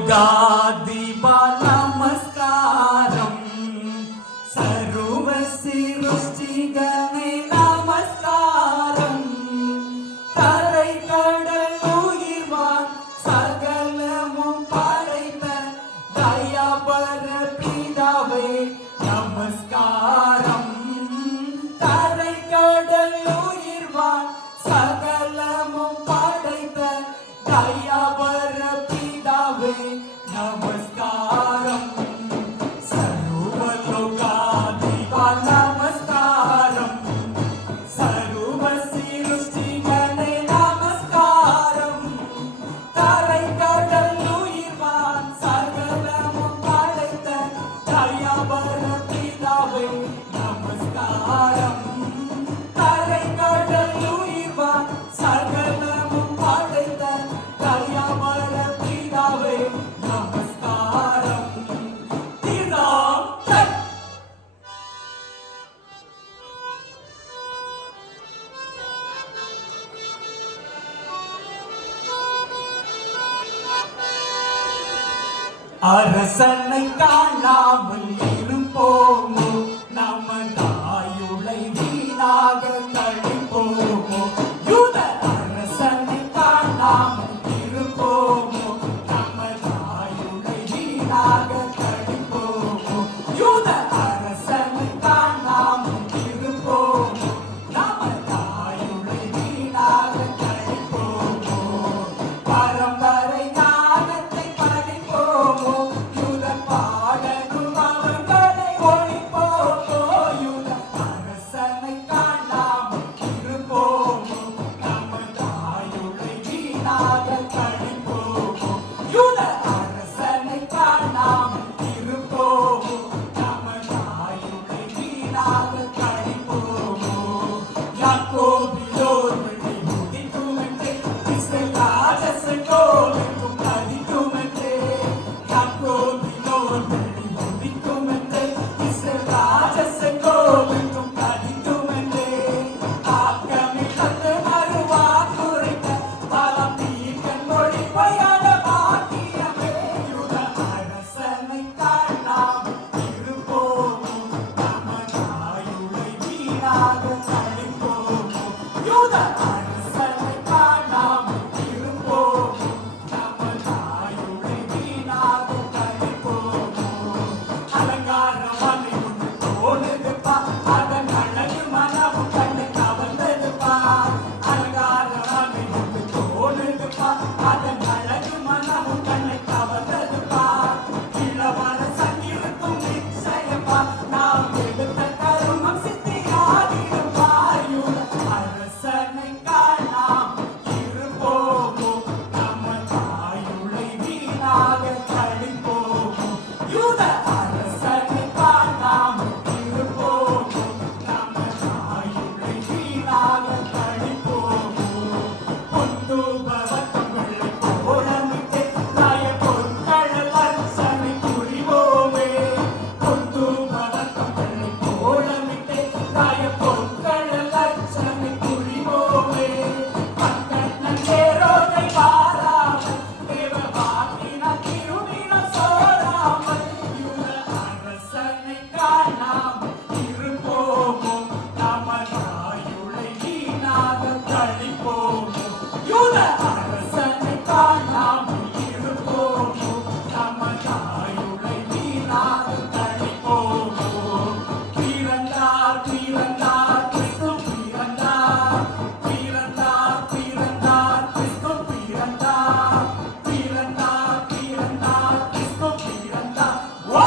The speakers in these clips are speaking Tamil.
సర్వలోకాధిపా నమస్కారం సర్వ సృష్టిగణే நமஸ்காரம் தரை கடல் உயிர்வான் சகலமும் படைத்த தயாபர பிதாவே நமஸ்காரம் தரை கடல் உயிர்வான் சகலமும் படைத்த தயாபர பிதாவே நமஸ்காரம் சர்வலோகாதிபா நமஸ்காரம் சர்வ சிருஷ்டிகணே நமஸ்காரம் தரை கடல் உயிர்வான் சகலமும் படைத்த தயாபர பிதாவே நமஸ்காரம் தரை கடல் உயிர்வான் சகலமும் படைத்த தயாபர பிதாவே நமஸ்காரம் திராம் தக் அரசனை காணாமல் இருப்போமோ நமதாயுளை வீணாக கழிப்போமோ யூத அரசனை காணாமல் இருப்போமோ நமதாயுளை வீணாக கழிப்போமோ யூத அரசனை காணாமல் இருப்போமோ நமதாயுளை வீணாக கழிப்போமோ பரம்பரை ஞானத்தை படிப்போமோ யூத பாடலும் அவர்களை ஒழிப்போமோ யூத அரசனை காணாமல் இருப்போமோ நமதாயுளை வீணாக கழிப்போமோ யூத அரசனை காணாமல் இருப்போமோ நமதாயுளை வீணாக கழிப்போமோ யாக்கோபிலோர் வழி முடிக்குமென்றே இஸ்ரேல் ராஜசங்கோமென்றும் கதிக்குமென்றே யாக்கோபிலோர் வழி முடிக்குமென்றே இஸ்ரேல் ராஜசங்கோமென்றும் கதிக்குமென்றே ஆக்கமில் தந்து மறுவாக்குரைத்த பலம் தீர்க்கன் மொழி பொய்யான பாக்கியமே யூத அரசனை காணாமல் இருப்போமோ நமதாயுளை வீணாக கழிப்போமோ யூத அரசனை காணாமல் இருப்போமோ நமதாயுளை வீணாக கழிப்போமோ அலங்காரம் அணியுண்டு தோணுதுப்பா அதன் அழகு மனமும் கண்ணு கவர்ந்ததுப்பா அலங்காரம் அணியுண்டு தோணுதுப்பா அதன் அழகு மனமும் கண்ணை கவர்ந்ததுப்பா இளவர சங்கிருக்கும் நிச்சயப்பா நாம் எடுத்த கருமம் சித்தியாகிடுப்பா யூத அரசனை காணாமல் இருப்போமோ நமதாயுளை வீணாக கழிப்போமோ யூத அரசனை காணாமல் இருப்போமோ நமதாயுளை வீணாக கழிப்போமோ பொந்துபவத்தமிழை போலமிட்டு தாய பொற்கடல் அர்ச்சனை புரிவோமே பொந்துபவத்தமிழை போலமிட்டு தாய பொற்கடல் அர்ச்சனை புரிவோமே பக்கண்ணன் தேரோதை பாராமல் தேவ வாக்கினால் திருவினம் சோராமல் யூத அரசனை காணாமல் இருப்போமோ நமதாயுளை வீணாக கழிப்போமோ யூத அரசனை காணாமல் இருப்போமோ நமதாயுளை வீணாக கழிப்போமோ பிறந்தார் பிறந்தார் கிறிஸ்து பிறந்தார் பிறந்தார் பிறந்தார் கிறிஸ்து பிறந்தார் பிறந்தார் பிறந்தார் கிறிஸ்து பிறந்தார் ஓ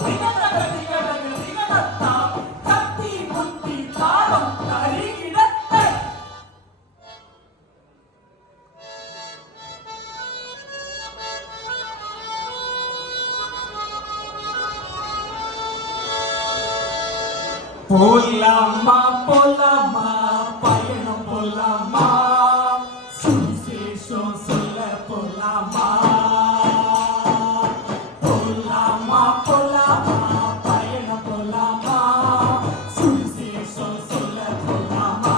திகடக திகடக திகடத்தாம் கத்தி முத்தி தாளம் தரிகிடத்தை போலாமா போலாமா பயணம் போலாமா சுவிசேஷம் சொல்ல போலாமா போலாமா போலாமா பயணம் போலாமா சுவிசேஷம் சொல்ல போலாமா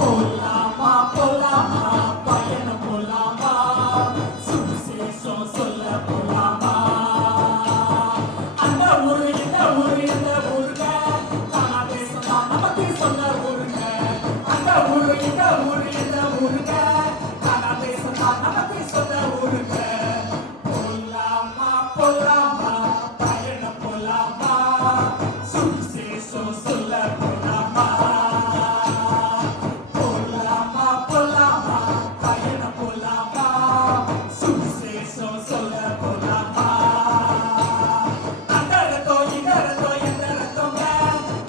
போலாமா போலாமா பயணம் போலாமா ஊரு எந்த ஊருங்க நானா பேசுனா நமக்கு சொந்த ஊருங்க போலாமா போலாமா பயணம் போலாமா சுவிசேஷம் சொல்ல போலாமா போலாமா போலாமா பயணம் போலாமா சுவிசேஷம் சொல்ல போலாமா அந்த ரத்தம் இந்த ரத்தம் எந்த ரத்தங்க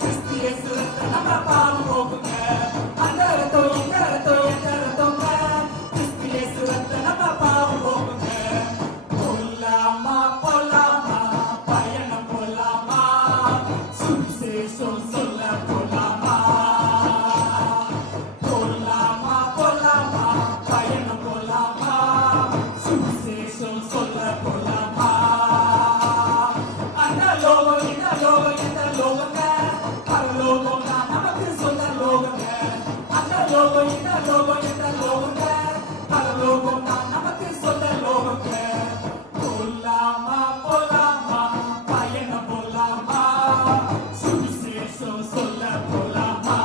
கிறிஸ்து இயேசு ரத்தம் நம்ம பாவம் போகுங்க அந்த ரத்தம் இந்த ரத்தம் எந்த ரத்தங்க கிறிஸ்து இயேசு ரத்தம் நம்ம பாவம் போகுங்க போலாமா போலாமா பயணம் போலாமா சுவிசேஷம் சொல்ல போலாமா போலாமா போலாமா பயணம் போலாமா சுவிசேஷம் சொல்ல போலாமா அந்த லோகம் இந்த லோகம் எந்த லோகங்க பரலோகம் தான் நமக்கு சொந்த லோகங்க அந்த லோகம் இந்த லோகம் எந்த லோகங்க பரலோகம் தான் நமக்கு சொந்த லோகங்க போலாமா போலாமா பயணம் போலாமா சுவிசேஷம் சொல்ல போலாமா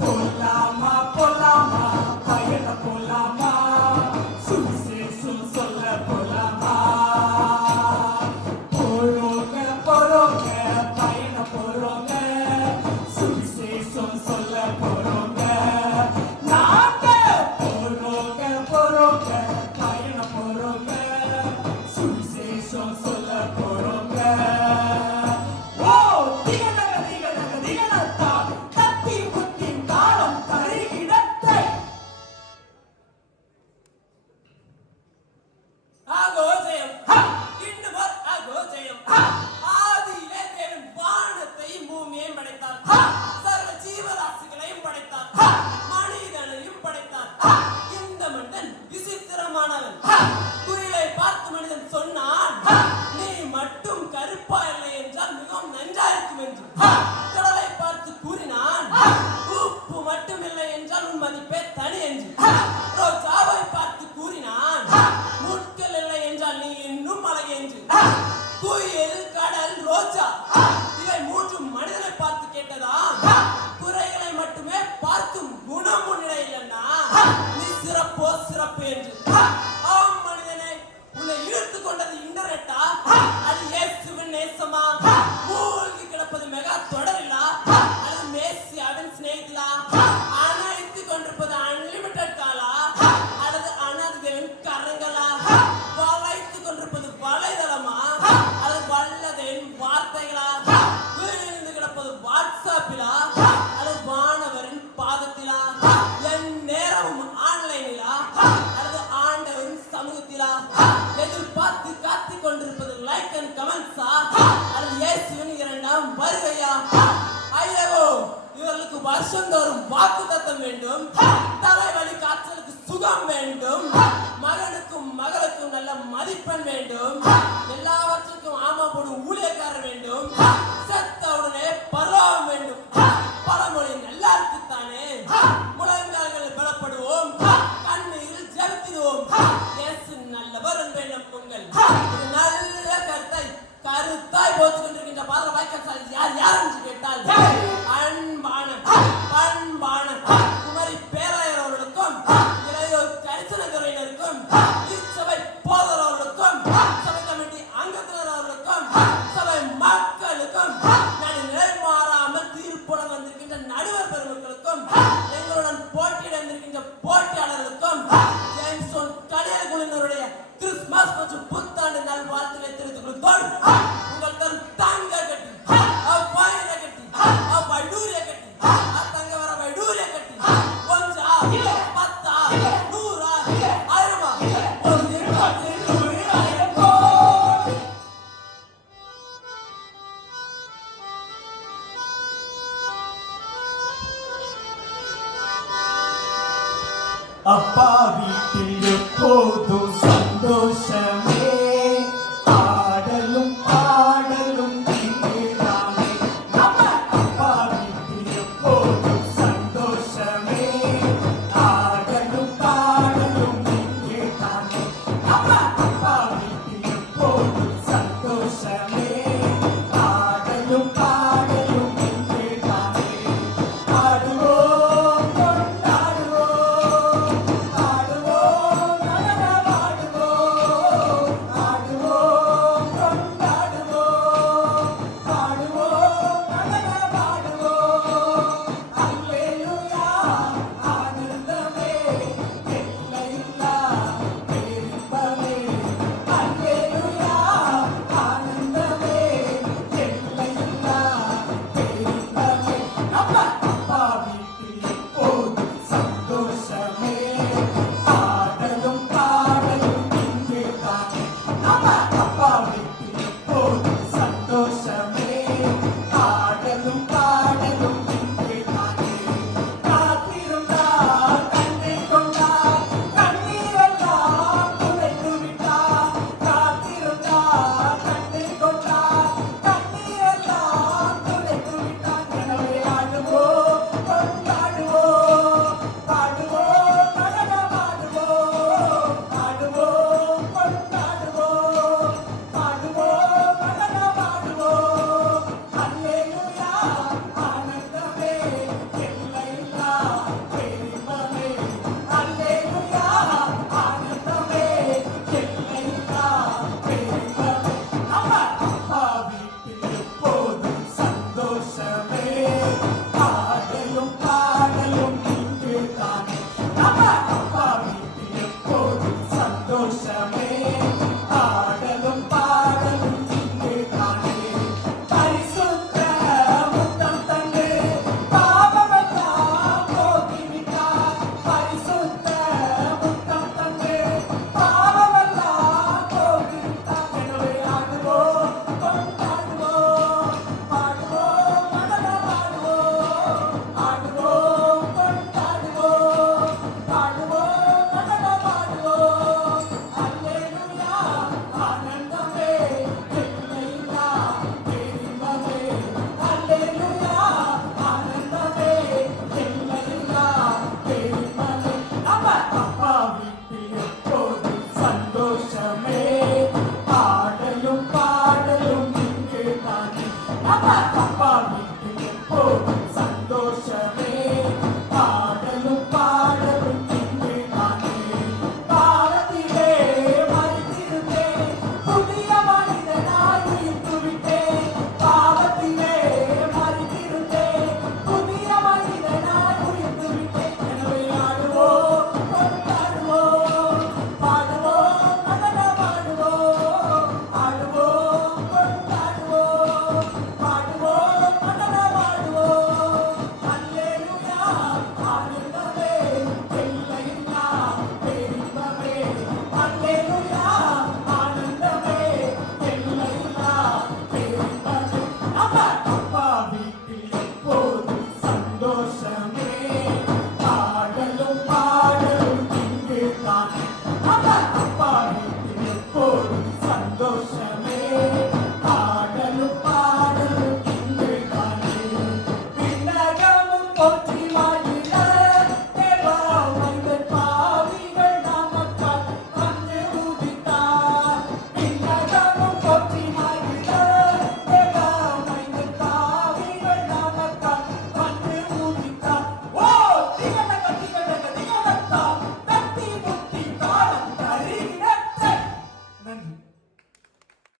போலாமா போலாமா பயணம் போலாமா சுவிசேஷம் சொல்ல போலாமா போறோங்க போறோங்க பயணம் போறோங்க சுவிசேஷம் சொல்ல போறோங்க நாங்க போறோங்க போறோங்க பயணம் போறோங்க சுவிசேஷம் சொல்ல போறோங்க ஓ திகழக திகழக திகழத்தா கத்தி குத்தி தாளம் தருகிடத்தை ஆகோஜயம் இன்னுமோர் ஆகோஜயம் ஆதியிலே தேவன் வானத்தையும் பூமியையும் படைத்தார் சர்வ ஜீவராசிகளையும் படைத்தார் மனிதனையும் படைத்தார் இந்த மனிதன் விசித்திரமானவன் குயிலை பார்த்து மனிதன் சொன்னான் நீ மட்டும் கருப்பா இல்லை என்றால் மிகவும் நன்றாயிருக்கும் என்று கடலை பார்த்து கூறினான் உப்பு மட்டும் இல்லை என்றால் உன் மதிப்பே தனி என்று ரோஜாவை பார்த்து கூறினான் முட்கள் இல்லை என்றால் நீ இன்னும் அழகு என்று குயில் கடல் ரோஜா இவை மூன்றும் மனிதனை பார்த்து கேட்டதா குறைகளை மட்டுமே பார்க்கும் குணம் உன்னிடையிலன்னா நீ சிறப்போ சிறப்பு என்று ஆம் மனிதனை உன்னை இழுத்து கொண்டது இன்டர்நெட்டா அது இயேசுவின் நேசமா மூழ்கி கிடப்பது மெகா தொடரில்லா அது மேசியாவின் சிநேகிதலா அணைத்து கொண்டிருப்பது அன்லிமிட்டட் காலா அல்லது அனாதிதேவன் கரங்களா வளைத்துக் கொண்டிருப்பது வலைதளமா அல்லது வல்லதேவன் வார்த்தைகளா விழுந்து கிடப்பது வாட்ஸ்அப்பிலா அல்லது வானவரின் பாதத்திலா என் நேரமும் ஆன்லைனிலா அல்லது ஆண்டவரின் சமூகத்திலா எதிர்பார்த்து காத்துக் கொண்டிருப்பது லைக் அண்ட் கமெண்ட்ஸா அல்லது இயேசுவின் இரண்டாம் வருகையா ஐயோ இவர்களுக்கு வருஷந்தோறும் வாக்குத்தத்தம் வேண்டும் தலைவலி காய்ச்சலுக்கு சுகம் வேண்டும் மகனுக்கும் மகளுக்கும் நல்ல மதிப்பெண் வேண்டும் எல்லாவற்றுக்கும் ஆமா போடும் ஊழியக்காரர் வேண்டும் செத்தவுடனே பரவாம் வேண்டும் பழமொழி நல்லா இருக்குத்தானே முழங்கால்களில் பலப்படுவோம் கண்ணீரில் ஜெபித்திடுவோம் இயேசு நல்லவர் வேண்டும் உங்கள் இது நல்ல கருத்தாய் போத்துக் கொண்டிருக்கின்ற பாதர வாய்க்கால் யார் யார் என்று கேட்டால் அன்பான பண்பான குமரி பேராயர் அவர்களுக்கும் இளையோர் கரிசன துறையினருக்கும் இச்சபை போதர் அவர்களுக்கும் சபை கமிட்டி அங்கத்தினர் அவர்களுக்கும் சபை மக்களுக்கும் நான் நிலைமாறாமல் தீர்ப்போட வந்திருக்கின்ற நடுவர் பெருமக்களுக்கும் எங்களுடன் போட்டியிட வந்திருக்கின்ற போட்டியாளர்களுக்கும் ஜேம்சோன் கலியல் குழுவினருடைய கிறிஸ்துமஸ் மற்றும் புத்தாண்டு நல்வாழ்த்துக்களை தெரிவித்துக் கொள்வோம் உங்கள் தரும் தங்க கட்டி வைர கட்டி வைடூரிய கட்டி தங்க வர வைடூரிய கட்டி கொஞ்சா பத்தா நூறா ஆயிரமா அப்பா வீட்டில் எப்போதும் சந்தோஷமே ஆடலும் பாடலும் இங்கேதானே நம்ம அப்பா வீட்டில் எப்போதும் சந்தோஷமே ஆடலும் பாடலும் இங்கேதானே நம்ம அப்பா வீட்டில் எப்போதும் சந்தோஷமே ஆடலும் பாடலும் இங்கேதானே ஆடுவோம் போற்றி